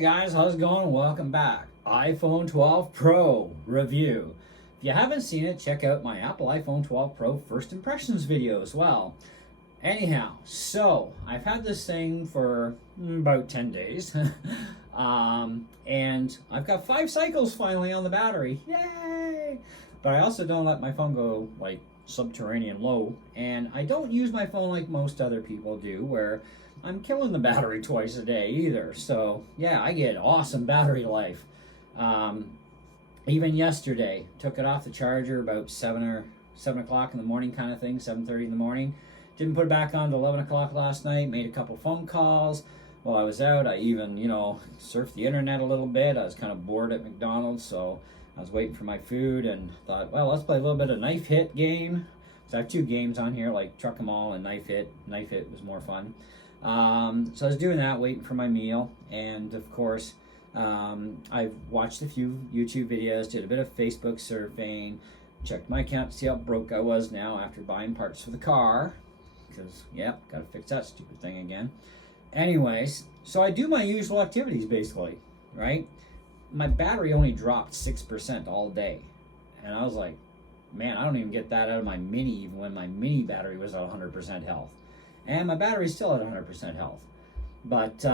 Hey guys, how's it going? Welcome back. iPhone 12 Pro review. If you haven't seen it, check out my Apple iPhone 12 Pro first impressions video as well. Anyhow, so I've had this thing for about 10 days. And I've got 5 cycles finally on the battery. Yay! But I also don't let my phone go like subterranean low, and I don't use my phone like most other people do, where I'm killing the battery twice a day either. So yeah, I get awesome battery life. Even yesterday, took it off the charger about 7 o'clock in the morning kind of thing, 7:30 in the morning. Didn't put it back on till 11 o'clock last night. Made a couple phone calls while I was out. I even, surfed the internet a little bit. I was kind of bored at McDonald's, so I was waiting for my food and thought, well, let's play a little bit of knife hit game. So I have 2 games on here, like Truck 'em All and Knife Hit. Knife Hit was more fun. So I was doing that, waiting for my meal, and of course, I've watched a few YouTube videos, did a bit of Facebook surfing, checked my account to see how broke I was now after buying parts for the car, because, gotta fix that stupid thing again. Anyways, so I do my usual activities, basically, right? My battery only dropped 6% all day, and I was like, man, I don't even get that out of my Mini, even when my Mini battery was at 100% health. And my battery's still at 100% health. But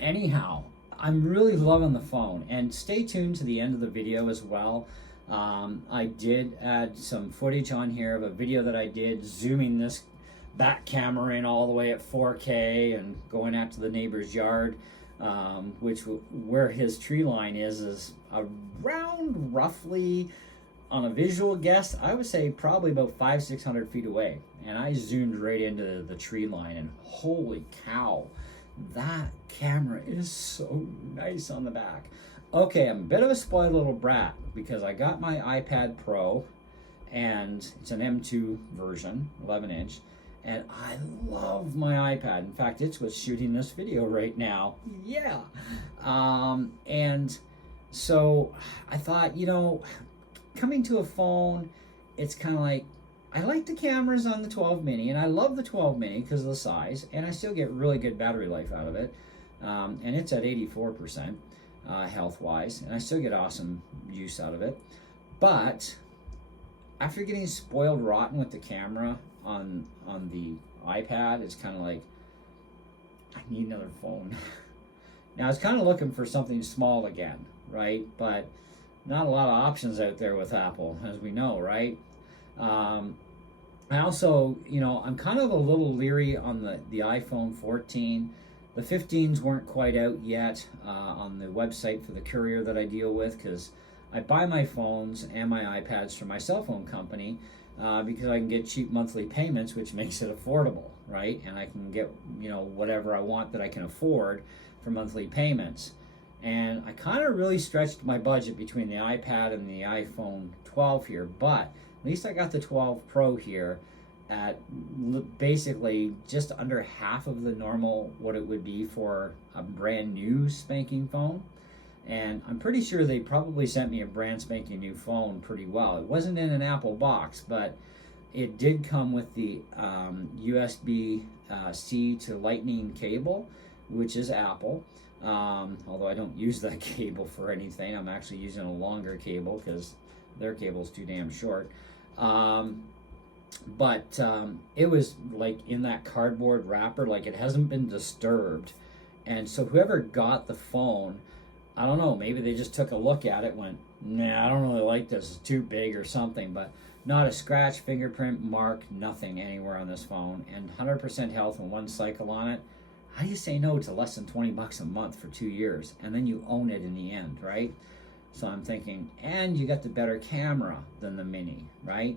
anyhow, I'm really loving the phone. And stay tuned to the end of the video as well. I did add some footage on here of a video that I did zooming this back camera in all the way at 4K and going out to the neighbor's yard, where his tree line is around roughly, on a visual guess, I would say probably about 500-600 feet away. And I zoomed right into the tree line, and holy cow, that camera is so nice on the back. Okay, I'm a bit of a spoiled little brat because I got my iPad Pro, and it's an M2 version, 11-inch, and I love my iPad. In fact, it's what's shooting this video right now. Yeah. And so I thought, coming to a phone, it's kind of like, I like the cameras on the 12 mini, and I love the 12 mini because of the size, and I still get really good battery life out of it. And it's at 84% health-wise, and I still get awesome use out of it. But after getting spoiled rotten with the camera on the iPad, it's kind of like, I need another phone. Now, I was kind of looking for something small again, right? But not a lot of options out there with Apple, as we know, right? I also, I'm kind of a little leery on the iPhone 14. The 15s weren't quite out yet on the website for the courier that I deal with, because I buy my phones and my iPads from my cell phone company because I can get cheap monthly payments, which makes it affordable, right? And I can get, whatever I want that I can afford for monthly payments. And I kind of really stretched my budget between the iPad and the iPhone 12 here, but at least I got the 12 Pro here at basically just under half of the normal what it would be for a brand new spanking phone. And I'm pretty sure they probably sent me a brand spanking new phone pretty well. It wasn't in an Apple box, but it did come with the USB-C to Lightning cable, which is Apple. Although I don't use that cable for anything. I'm actually using a longer cable because their cable's too damn short. But it was like in that cardboard wrapper, like it hasn't been disturbed. And so whoever got the phone, I don't know, maybe they just took a look at it, went, nah, I don't really like this, it's too big or something, but not a scratch, fingerprint, mark, nothing anywhere on this phone, and 100% health and 1 cycle on it. How do you say no to less than $20 a month for 2 years, and then you own it in the end, right? So I'm thinking, and you got the better camera than the Mini, right?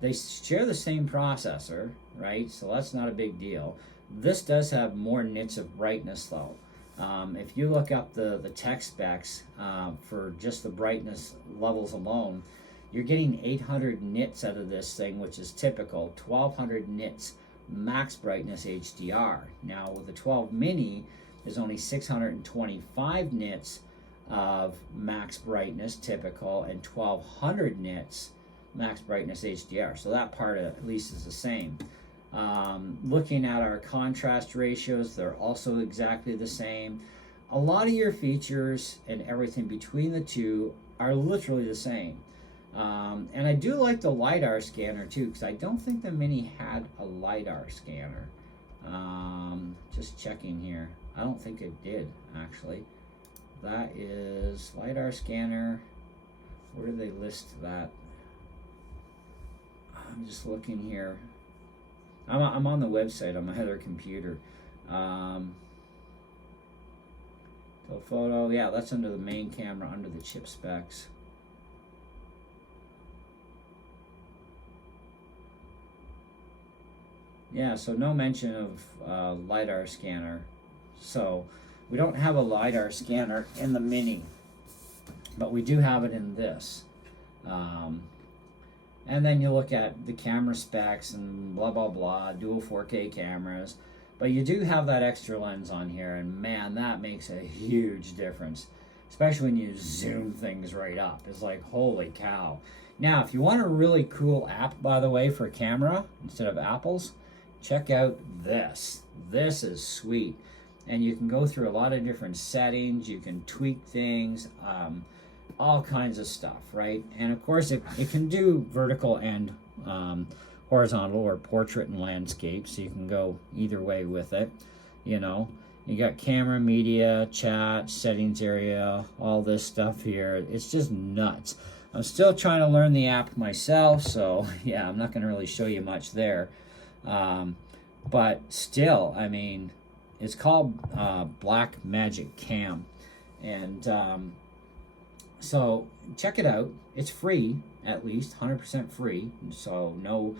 They share the same processor, right? So that's not a big deal. This does have more nits of brightness, though. If you look up the tech specs for just the brightness levels alone, you're getting 800 nits out of this thing, which is typical, 1200 nits max brightness HDR. Now with the 12 mini, there's only 625 nits of max brightness typical and 1200 nits max brightness HDR. So that part at least is the same. Looking at our contrast ratios, they're also exactly the same. a lot of your features and everything between the two are literally the same. And I do like the LiDAR scanner too, because I don't think the Mini had a LiDAR scanner. Just checking here. I don't think it did, actually. That is LiDAR scanner. Where do they list that? I'm just looking here. I'm on the website on my other computer. Photo, yeah, that's under the main camera, under the chip specs. Yeah, so no mention of LiDAR scanner. So we don't have a LiDAR scanner in the Mini, but we do have it in this. And then you look at the camera specs and blah, blah, blah, dual 4K cameras. But you do have that extra lens on here, and man, that makes a huge difference, especially when you zoom things right up. It's like, holy cow. Now, if you want a really cool app, by the way, for camera, instead of Apple's, check out this. This is sweet. And you can go through a lot of different settings. You can tweak things, all kinds of stuff, right? And of course, it can do vertical and horizontal or portrait and landscape, so you can go either way with it. You know, you got camera, media, chat, settings area, all this stuff here. It's just nuts. I'm still trying to learn the app myself, so yeah, I'm not going to really show you much there. But still, I mean, it's called Black Magic Cam, and so check it out. It's free, at least 100% free, so no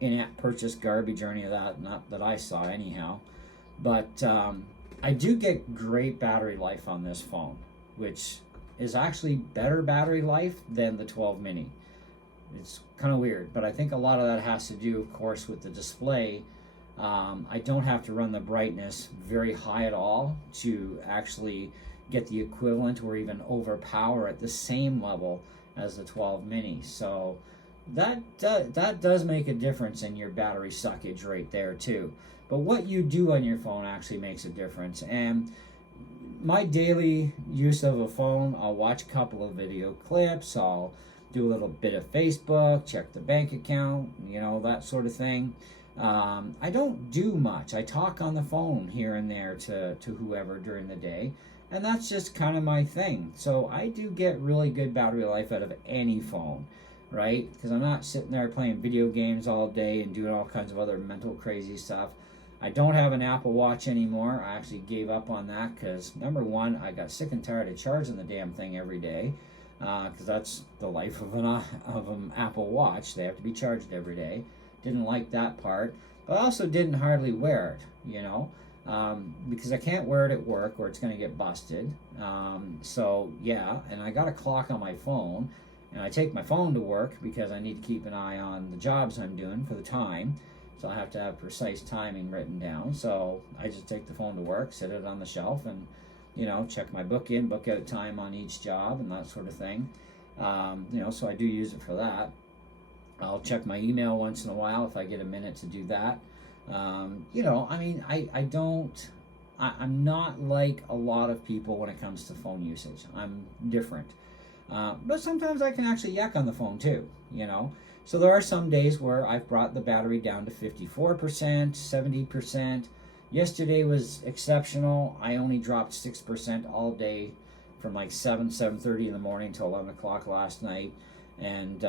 in-app purchase garbage or any of that, not that I saw anyhow. But I do get great battery life on this phone, which is actually better battery life than the 12 mini. It's kind of weird, but I think a lot of that has to do, of course, with the display. I don't have to run the brightness very high at all to actually get the equivalent or even overpower at the same level as the 12 mini. So that does make a difference in your battery suckage right there too. But what you do on your phone actually makes a difference. And my daily use of a phone, I'll watch a couple of video clips, I'll do a little bit of Facebook, check the bank account, you know, that sort of thing. I don't do much. I talk on the phone here and there to whoever during the day, and that's just kind of my thing. So I do get really good battery life out of any phone, right? Because I'm not sitting there playing video games all day and doing all kinds of other mental crazy stuff. I don't have an Apple Watch anymore. I actually gave up on that because, number one, I got sick and tired of charging the damn thing every day, because that's the life of an Apple Watch. They have to be charged every day. Didn't like that part, but I also didn't hardly wear it, you know, because I can't wear it at work or it's going to get busted. So yeah, and I got a clock on my phone, and I take my phone to work because I need to keep an eye on the jobs I'm doing for the time. So I have to have precise timing written down. So I just take the phone to work, set it on the shelf, and, you know, check my book out time on each job and that sort of thing. You know, so I do use it for that. I'll check my email once in a while if I get a minute to do that. You know, I mean, I'm not like a lot of people when it comes to phone usage. I'm different. But sometimes I can actually yak on the phone too, you know. So there are some days where I've brought the battery down to 54%, 70%. Yesterday was exceptional. I only dropped 6% all day from like 7:30 in the morning till 11 o'clock last night. And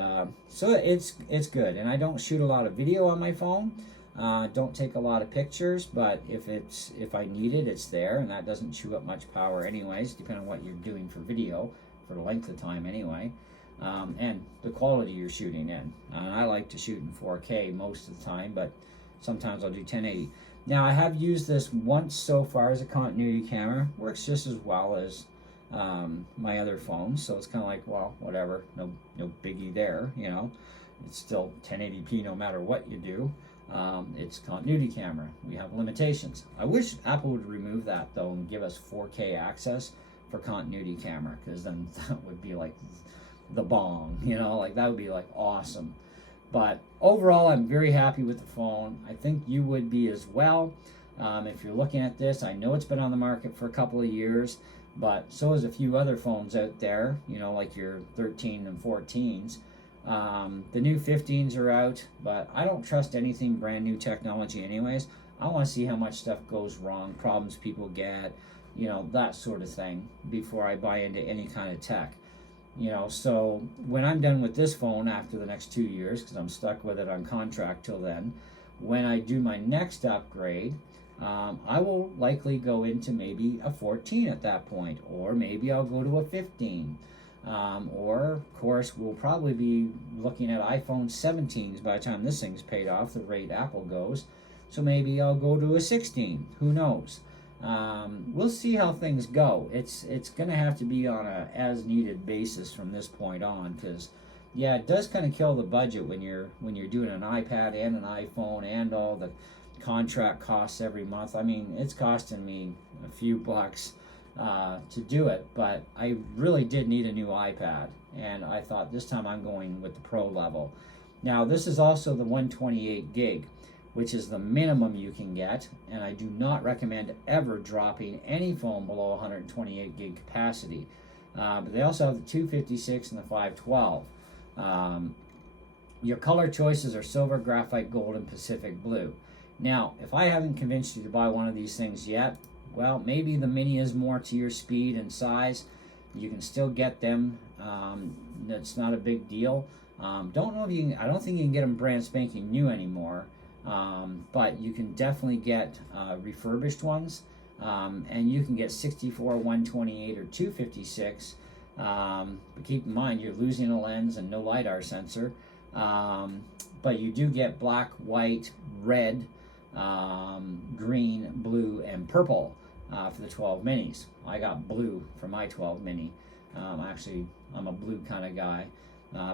so it's good. And I don't shoot a lot of video on my phone. Don't take a lot of pictures, but if I need it, it's there, and that doesn't chew up much power anyways, depending on what you're doing for video, for the length of time anyway, and the quality you're shooting in. I like to shoot in 4K most of the time, but sometimes I'll do 1080. Now, I have used this once so far as a continuity camera. Works just as well as my other phones, so it's kind of like, well, whatever, no biggie there, you know. It's still 1080p no matter what you do. It's continuity camera. We have limitations. I wish Apple would remove that though and give us 4K access for continuity camera, because then that would be like the bomb, you know, like that would be like awesome. But overall, I'm very happy with the phone. I think you would be as well. If you're looking at this, I know it's been on the market for a couple of years, but so is a few other phones out there, you know, like your 13 and 14s. The new 15s are out, but I don't trust anything brand new technology anyways. I want to see how much stuff goes wrong, problems people get, you know, that sort of thing before I buy into any kind of tech. You know, so when I'm done with this phone after the next 2 years, because I'm stuck with it on contract till then, when I do my next upgrade, I will likely go into maybe a 14 at that point, or maybe I'll go to a 15. Or, of course, we'll probably be looking at iPhone 17s by the time this thing's paid off, the rate Apple goes. So maybe I'll go to a 16. Who knows? We'll see how things go. It's going to have to be on a as-needed basis from this point on, because, yeah, it does kind of kill the budget when you're doing an iPad and an iPhone and all the contract costs every month. I mean, it's costing me a few bucks to do it, but I really did need a new iPad, and I thought this time I'm going with the Pro level. Now, this is also the 128 gig, which is the minimum you can get, and I do not recommend ever dropping any phone below 128 gig capacity. But they also have the 256 and the 512. Your color choices are silver, graphite, gold, and Pacific blue. Now, if I haven't convinced you to buy one of these things yet, well, maybe the Mini is more to your speed and size. You can still get them. That's not a big deal. Don't know if you can, I don't think you can get them brand spanking new anymore, but you can definitely get refurbished ones, and you can get 64, 128, or 256. But keep in mind, you're losing a lens and no LiDAR sensor. But you do get black, white, red, green, blue, and purple for the 12 minis. I got blue for my 12 mini. Actually, I'm a blue kind of guy.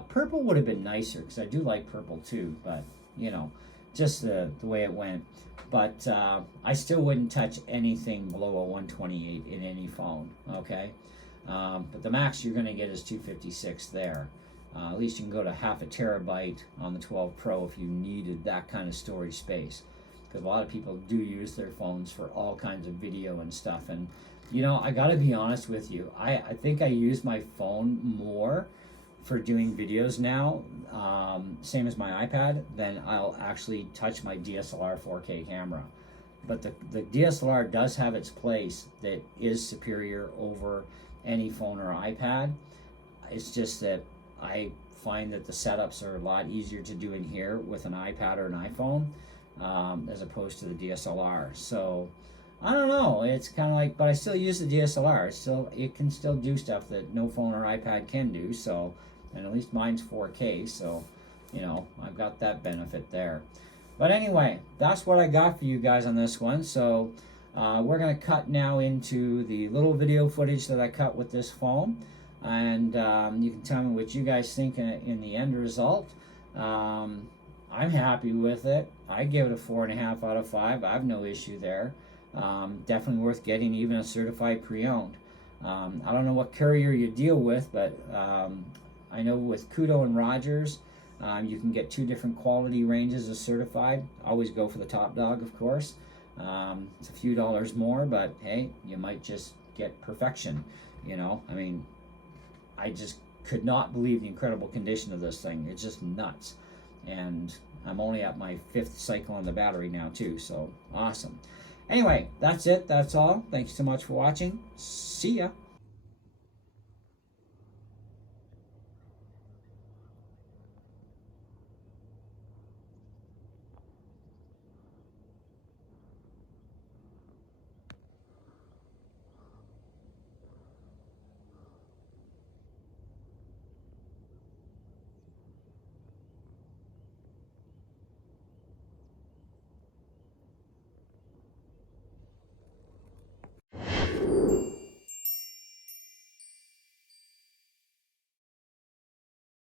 Purple would have been nicer because I do like purple too, but you know, just the way it went. But I still wouldn't touch anything below a 128 in any phone, okay? But the max you're going to get is 256 there. At least you can go to half a terabyte on the 12 Pro if you needed that kind of storage space. Because a lot of people do use their phones for all kinds of video and stuff. And, you know, I got to be honest with you. I think I use my phone more for doing videos now, same as my iPad, than I'll actually touch my DSLR 4K camera. But the DSLR does have its place that is superior over any phone or iPad. It's just that I find that the setups are a lot easier to do in here with an iPad or an iPhone as opposed to the DSLR. So I don't know. It's kind of like, but I still use the DSLR. It can still do stuff that no phone or iPad can do. So, and at least mine's 4K. So, you know, I've got that benefit there. But anyway, that's what I got for you guys on this one. So we're going to cut now into the little video footage that I cut with this phone. And you can tell me what you guys think in the end result. I'm happy with it. I give it a 4.5 out of 5. I have no issue there. Definitely worth getting, even a certified pre-owned. I don't know what courier you deal with, but I know with Kudo and Rogers, you can get 2 different quality ranges of certified. Always go for the top dog, of course. It's a few dollars more, but hey, you might just get perfection. You know, I mean, I just could not believe the incredible condition of this thing. It's just nuts. And I'm only at my 5th cycle on the battery now too, so awesome. Anyway, that's it. That's all. Thanks so much for watching. See ya.